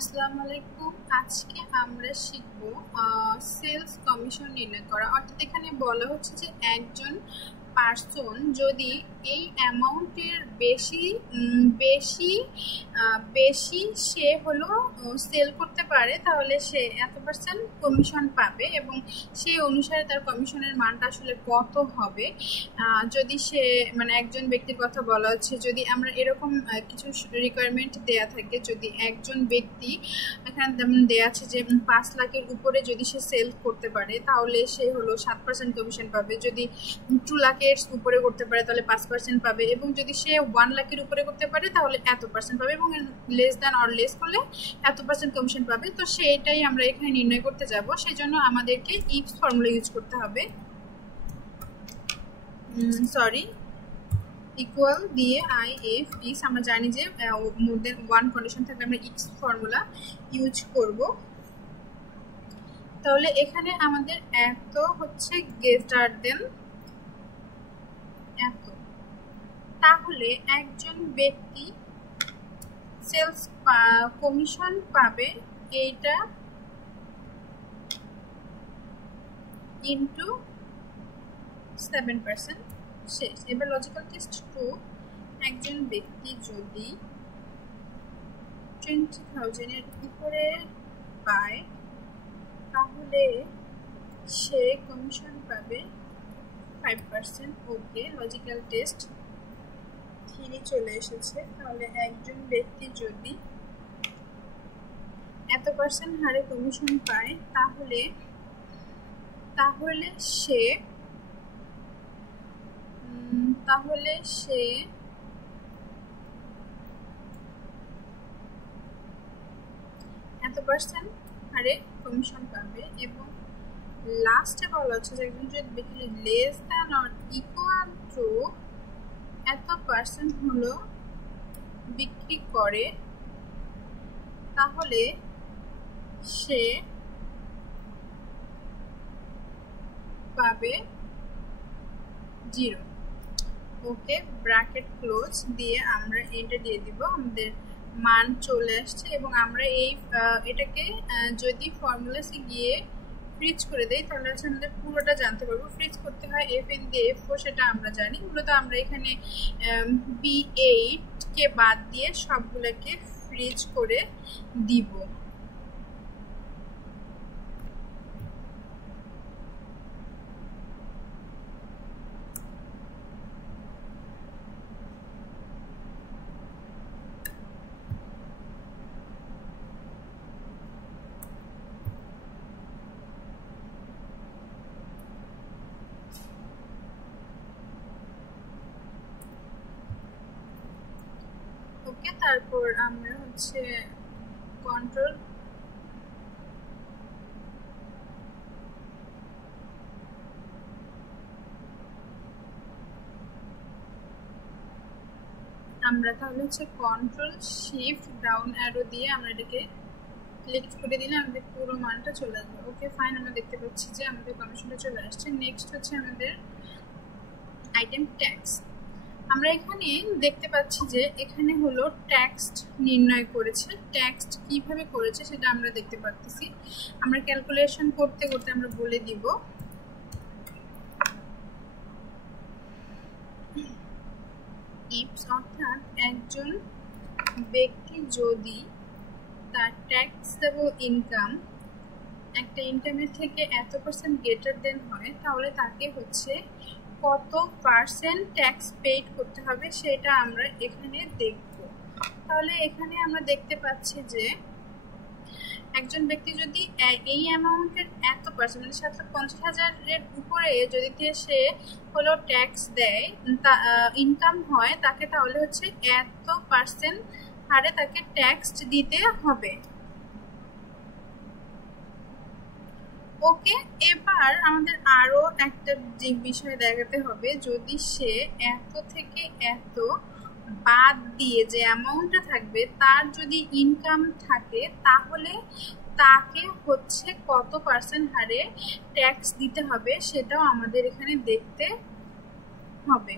আসসালামু আলাইকুম। আজকে আমরা শিখব সেলস কমিশন নির্ণয় করা। অর্থাৎ এখানে বলা হচ্ছে যে একজন পার্সন যদি এই অ্যামাউন্টের বেশি বেশি বেশি সে হলো সেল করতে পারে, তাহলে সে এত পার্সেন্ট কমিশন পাবে এবং সেই অনুসারে তার কমিশনের মানটা আসলে কত হবে। যদি সে একজন ব্যক্তির কথা বলা হচ্ছে, যদি আমরা এরকম কিছু রিকোয়ারমেন্ট দেয়া থাকে, যদি একজন ব্যক্তি এখানে যেমন দেয়া আছে যে 5 লাখের উপরে যদি সে সেল করতে পারে তাহলে সে হলো 7% কমিশন পাবে, যদি 2 লাখের উপরে করতে পারে তাহলে 5% পাবে, এবং যদি সে 1 লাখের উপরে করতে পারে তাহলে এত পার্সেন্ট পাবে, এবং লেস দ্যান অর লেস করলে এত পার্সেন্ট কমিশন পাবে। তো সেটাই আমরা এখানে নির্ণয় করতে যাব। সেই জন্য আমাদেরকে ইফ ফর্মুলা ইউজ করতে হবে। ইকুয়াল দিয়ে আই এফ ইস, আমরা জানি যে মোর দেন 1 কন্ডিশন থাকলে আমরা ইক্স ফর্মুলা ইউজ করব। তাহলে এখানে আমাদের এত হচ্ছে গ্রেটার দেন এত, তাহলে একজন ব্যক্তি সেলস কমিশন পাবে এইটা ইন্টু 7%। শেষ। এবার লজিক্যাল টেস্ট 2, একজন ব্যক্তি যদি 20,000 এর উপরে পায় তাহলে সে কমিশন পাবে 5%। ওকে, লজিক্যাল টেস্ট 3 চলে এসেছে। তাহলে একজন ব্যক্তি যদি এত পার্সেন্ট হারে কমিশন পায় তাহলে সে এত পার্সেন্ট হারে কমিশন পাবে। এবং লাস্টে বলা হচ্ছে যে একজন যদি ব্যক্তি less than or equal to এত পার্সেন্ট হলো বিক্রি করে তাহলে সে পাবে 0। ওকে, ব্র্যাকেট ক্লোজ দিয়ে আমরা এন্টার দিয়ে দিব। আমাদের মান চলে আসছে এবং আমরা এটাকে যদি ফর্মুলাসে গিয়ে ফ্রিজ করে দেই তাহলে হচ্ছে আমাদের পুরোটা জানতে পারবো। ফ্রিজ করতে হয় FN দিয়ে F4, সেটা আমরা জানি। মূলত আমরা এখানে B8 কে বাদ দিয়ে সবগুলোকে ফ্রিজ করে দিব। ওকে, তারপর আমরা হচ্ছে কন্ট্রোল তাহলে হচ্ছে কন্ট্রোল শিফট ডাউন অ্যারো দিয়ে আমরা এটাকে ক্লিক করে দিলে আমাদের পুরো মানটা চলে আসবে। ওকে ফাইন, আমরা দেখতে পাচ্ছি যে আমাদের কমিশনটা চলে আসছে। নেক্সট হচ্ছে আমাদের আইটেম ট্যাক্স। আমরা এখানে দেখতে পাচ্ছি যে এখানে হলো ট্যাক্স নির্ণয় করেছে। ট্যাক্স কিভাবে করেছে সেটা আমরা দেখতে পাচ্ছি। আমরা ক্যালকুলেশন করতে করতে আমরা বলে দিব। ইফস অর্থাৎ একজন ব্যক্তি যদি তার ট্যাক্সেবল ইনকাম একটা ইনকামের থেকে এত পার্সেন্ট গ্রেটার দেন হয় তাহলে তাকে হচ্ছে কত পার্সেন্ট ট্যাক্স পেইড করতে হবে সেটা আমরা এখানে দেখব। তাহলে এখানে আমরা দেখতে পাচ্ছি যে একজন ব্যক্তি যদি এই অ্যামাউন্টের এত পার্সেন্ট 7,50,000-এর উপরে যদি সে হলো ট্যাক্স দেয়, ইনকাম হয় তাকে, তাহলে হচ্ছে এত পার্সেন্ট হারে তাকে ট্যাক্স দিতে হবে। ওকে, এবার আমাদের আরো একটা যে বিষয় দেখাতে হবে, যদি সে এত থেকে এত বাদ দিয়ে যে অ্যামাউন্টটা থাকবে তার যদি ইনকাম থাকে তাহলে তাকে হচ্ছে কত পার্সেন্ট হারে ট্যাক্স দিতে হবে সেটাও আমাদের এখানে দেখতে হবে।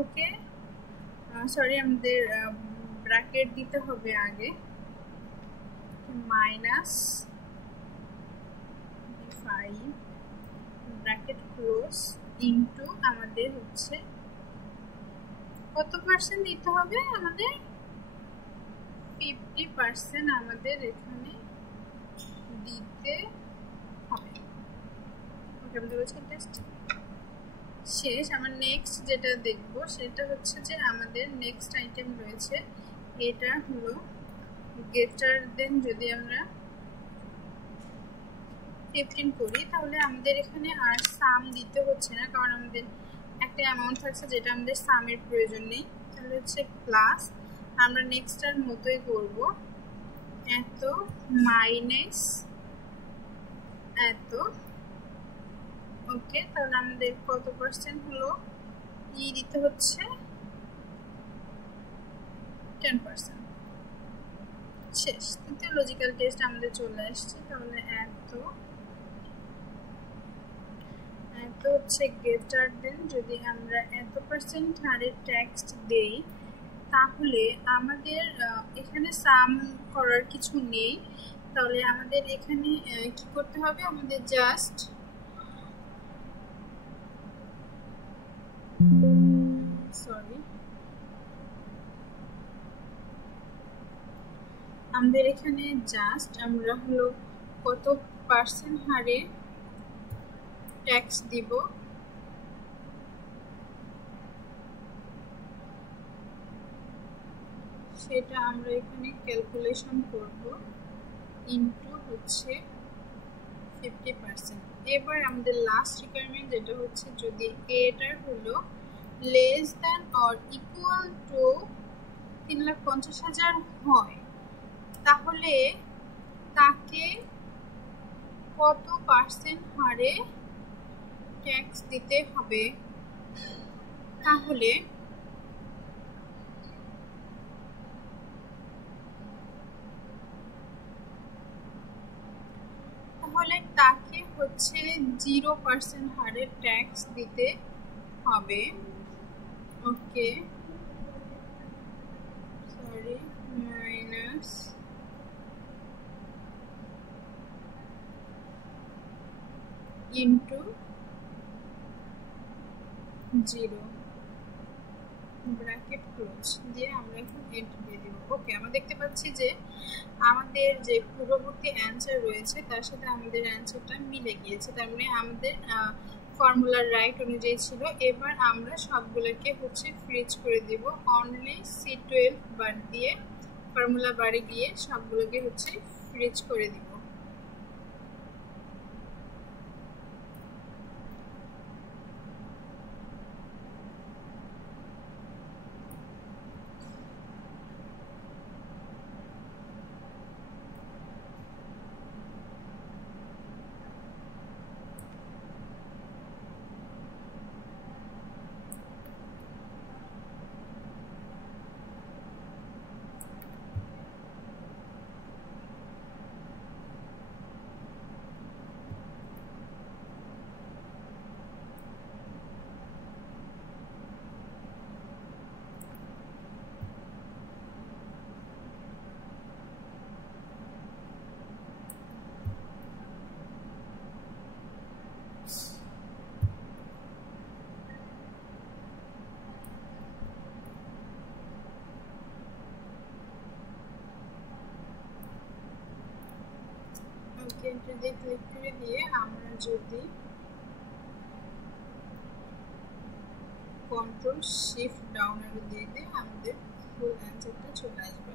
ওকে, সরি আমাদের ব্র্যাকেট দিতে হবে আগে, মাইনাস 5 ব্র্যাকেট ক্লোজ ইনটু আমাদের হচ্ছে কত পার্সেন্ট দিতে হবে, আমাদের 50% আমাদের এখানে দিতে হবে। ওকে, আমাদের হচ্ছে টেস্ট শেষ। আমরা নেক্সট যেটা দেখব সেটা হচ্ছে যে আমাদের নেক্সট আইটেম রয়েছে, এটা হলো গ্রেটার দেন। যদি আমরা 15 করি তাহলে আমাদের এখানে আর সাম দিতে হচ্ছে না, কারণ আমাদের একটা অ্যামাউন্ট থাকছে যেটা আমাদের সামের প্রয়োজন নেই। তাহলে হচ্ছে প্লাস, আমরা নেক্সটটার মতোই করব, এত মাইনাস এত। ওকে, তাহলে আমাদের কত পার্সেন্ট হলো, ই দিতে হচ্ছে 10%। শেষ। তৃতীয় লজিক্যাল টেস্ট আমাদের চলে আসছে। তাহলে এত হচ্ছে গ্রেটার দেন, যদি আমরা এত পার্সেন্ট হারে ট্যাক্স দেই তাহলে আমাদের এখানে সাম করার কিছু নেই। তাহলে আমাদের এখানে কি করতে হবে, আমাদের জাস্ট আমাদের এখানে জাস্ট আমরা হলো কত পার্সেন্ট হারে ট্যাক্স দিব সেটা আমরা এখানে ক্যালকুলেশন করব, ইনটু হচ্ছে 50%। এবার আমাদের লাস্ট রিকোয়ারমেন্ট যেটা হচ্ছে, যদি এটার হলো less than or equal to 3,50,000 হয় তাহলে তাকে কত পার্সেন্ট হারে ট্যাক্স দিতে হবে। তাহলে তাকে হচ্ছে 0% হারে ট্যাক্স দিতে হবে। Okay, sorry, minus into 0 bracket close দিয়ে আমরা এখন এন্টার দিয়ে দিব। ওকে, আমরা দেখতে পাচ্ছি যে আমাদের যে পূর্ববর্তী অ্যান্সার রয়েছে তার সাথে আমাদের অ্যান্সারটা মিলে গিয়েছে, তার মানে আমাদের ফর্মুলার রাইট অনুযায়ী ছিল। এবার আমরা সবগুলোকে হচ্ছে ফ্রিজ করে দিব, অনলি C12 বার দিয়ে ফর্মুলা বারে গিয়ে সবগুলোকে হচ্ছে ফ্রিজ করে দিব। এন্টার দিয়ে ক্লিক করে দিয়ে আমরা যদি কন্ট্রোল শিফট ডাউন আরো দিয়ে দিই আমাদের ফুল অ্যান্সারটা চলে আসবে।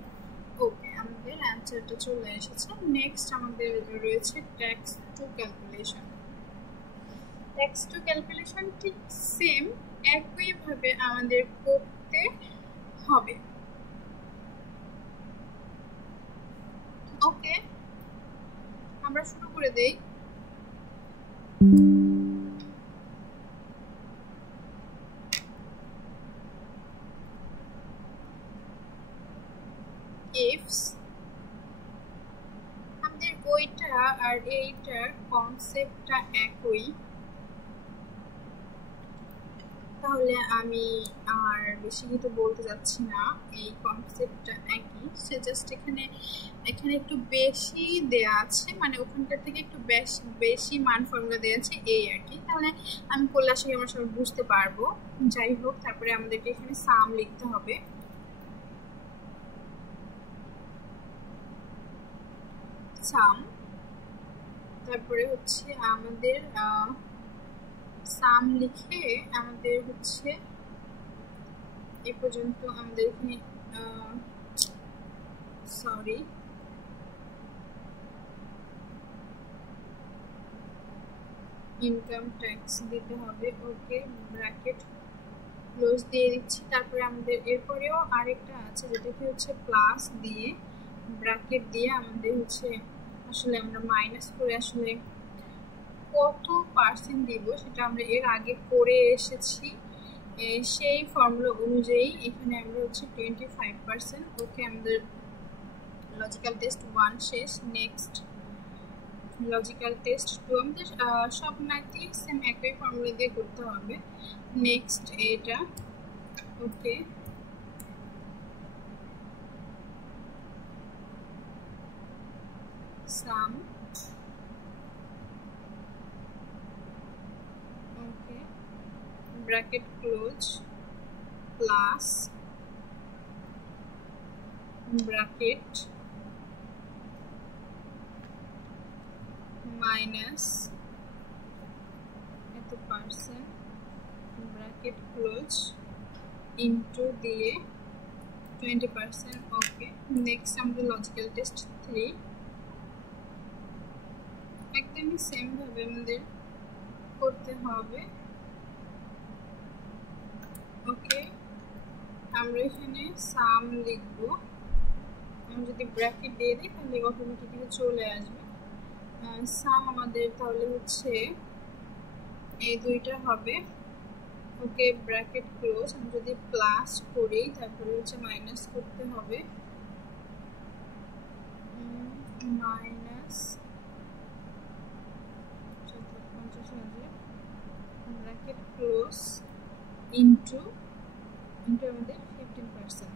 ওকে, আমাদের অ্যান্সারটা চলে এসেছে। নেক্সট আমাদের রয়েছে tax two calculation. Tax two calculation ঠিক সেম একইভাবে আমাদের করতে হবে। ওকে, আমরা শুরু করে দেই। ইফস, আমাদের ওইটা আর এইটার কনসেপ্টটা একই। তাহলে আমি আর বেশি কিছু বলতে যাচ্ছি না, এই কনসেপ্টটা একই, সে জাস্ট এখানে একটু বেশি দেয়া আছে, মানে ওখানকার থেকে একটু বেশি মান ফর্মুলা দেওয়া আছে এই আর কি। তাহলে আমি করলে আসলে আমরা সবাই বুঝতে পারবো। যাই হোক, তারপরে আমাদেরকে এখানে সাম লিখতে হবে, সাম। তারপরে হচ্ছে আমাদের সাম লিখে আমাদের হচ্ছে এ পর্যন্ত আমাদের এখানে সরি ইনকাম ট্যাক্স দিতে হবে। ওকে, ব্র্যাকেট ক্লোজ দিয়ে দিচ্ছি। তারপরে আমাদের এরপরেও আরেকটা আছে যেটাকে হচ্ছে প্লাস দিয়ে ব্র্যাকেট দিয়ে আমাদের হচ্ছে আসলে আমরা মাইনাস করে আসলে কত পার্সেন্ট দিব সেটা আমরা এর আগে করে এসেছি, সেই ফর্মুলা অনুযায়ী এখানে আমরা হচ্ছে 25%। ওকে, আমাদের লজিক্যাল টেস্ট 1 শেষ। নেক্সট লজিক্যাল টেস্ট 2, আমাদের সব ম্যাথই সেম একই ফর্মুলা দিয়ে করতে হবে। নেক্সট এটা, okay, sum, okay, bracket close, plus bracket minus এত পার্সেন্ট, ব্র্যাকেট ক্লোজ, ইন্টু দিয়ে 20%। ওকে, নেক্সট আমাদের লজিক্যাল টেস্ট 3, একদমই সেম ভাবে আমাদের করতে হবে। ওকে, আমরা এখানে সাম লিখব, আমি যদি ব্র্যাকেট দিয়ে দিই তাহলে অটোমেটিক্যালি চলে আসবে সাম আমাদের। তাহলে হচ্ছে এই দুইটা হবে। ওকে, ব্র্যাকেট ক্লোজ, আমি যদি প্লাস করি তারপরে হচ্ছে মাইনাস করতে হবে, মাইনাস 50,000, ব্র্যাকেট ক্লোজ, ইন্টু আমাদের 15%।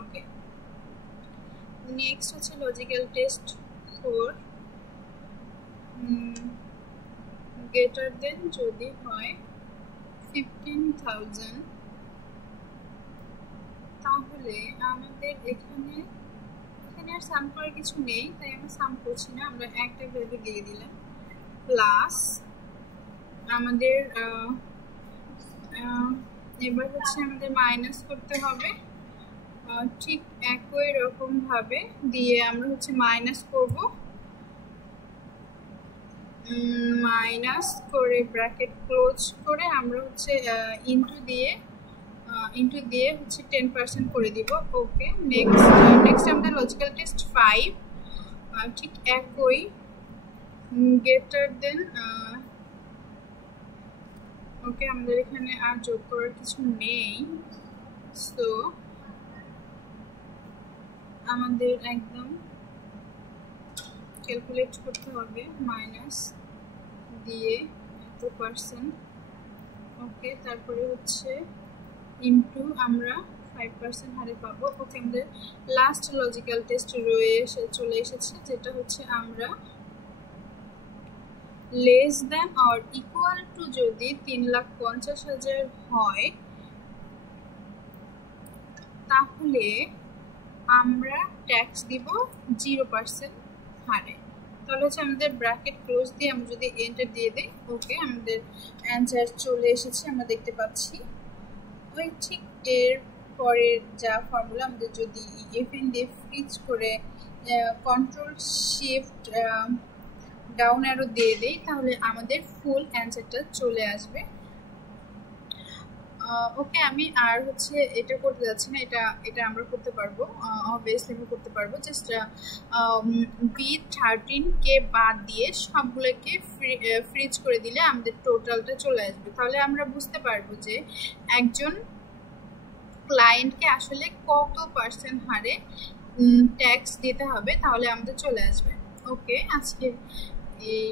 ওকে, নেক্সট হচ্ছে লজিক্যাল টেস্ট 4, গ্রেটার দেন যদি হয় 15,000, তাহলে আমাদের এখানে আর সাম করার কিছু নেই, তাই আমরা সাম করছি না, আমরা একটা ভ্যালু দিয়ে দিলাম, প্লাস আমাদের এবার হচ্ছে আমাদের মাইনাস করতে হবে, ঠিক একই রকম ভাবে দিয়ে আমরা হচ্ছে মাইনাস করব, মাইনাস করে ব্র্যাকেট ক্লোজ করে আমরা হচ্ছে ইনটু দিয়ে হচ্ছে 10% করে দিব। ওকে, নেক্সট আমাদের লজিক্যাল টেস্ট 5, ঠিক একই, গ্রেটার দেন, ওকে, আমাদের এখানে আর যোগ করার কিছু নেই, সো আমাদের একদম ক্যালকুলেট করতে হবে, মাইনাস দিয়ে এত পার্সেন্ট। ওকে, তারপরে হচ্ছে ইনটু আমরা 5% হারে পাবো। ওকে, আমাদের লাস্ট লজিক্যাল টেস্ট চলে এসেছে, যেটা হচ্ছে আমরা less than or equal to যদি 3,50,000 হয় তাহলে আমরা ট্যাক্স দিব 0% হারে। তাহলে হচ্ছে আমাদের ব্র্যাকেট ক্লোজ দিয়ে আমরা যদি এন্টার দিয়ে দেই, ওকে, আমাদের অ্যান্সার চলে এসেছে, আমরা দেখতে পাচ্ছি। ওই ঠিক এর পরের যা ফর্মুলা, আমাদের যদি এফএন দিয়ে ফ্রিজ করে কন্ট্রোল শিফট ডাউন অ্যারো দিয়ে দেই তাহলে আমাদের ফুল অ্যান্সারটা চলে আসবে। ওকে, আমি আর হচ্ছে এটা করতে যাচ্ছি না, এটা আমরা করতে পারবো, অবভিয়াসলি আমরা করতে পারবো। জাস্ট B13 বাদ দিয়ে সবগুলোকে ফ্রিজ করে দিলে আমাদের টোটালটা চলে আসবে। তাহলে আমরা বুঝতে পারবো যে একজন ক্লায়েন্টকে আসলে কত পার্সেন্ট হারে ট্যাক্স দিতে হবে, তাহলে আমাদের চলে আসবে। ওকে, আজকে এই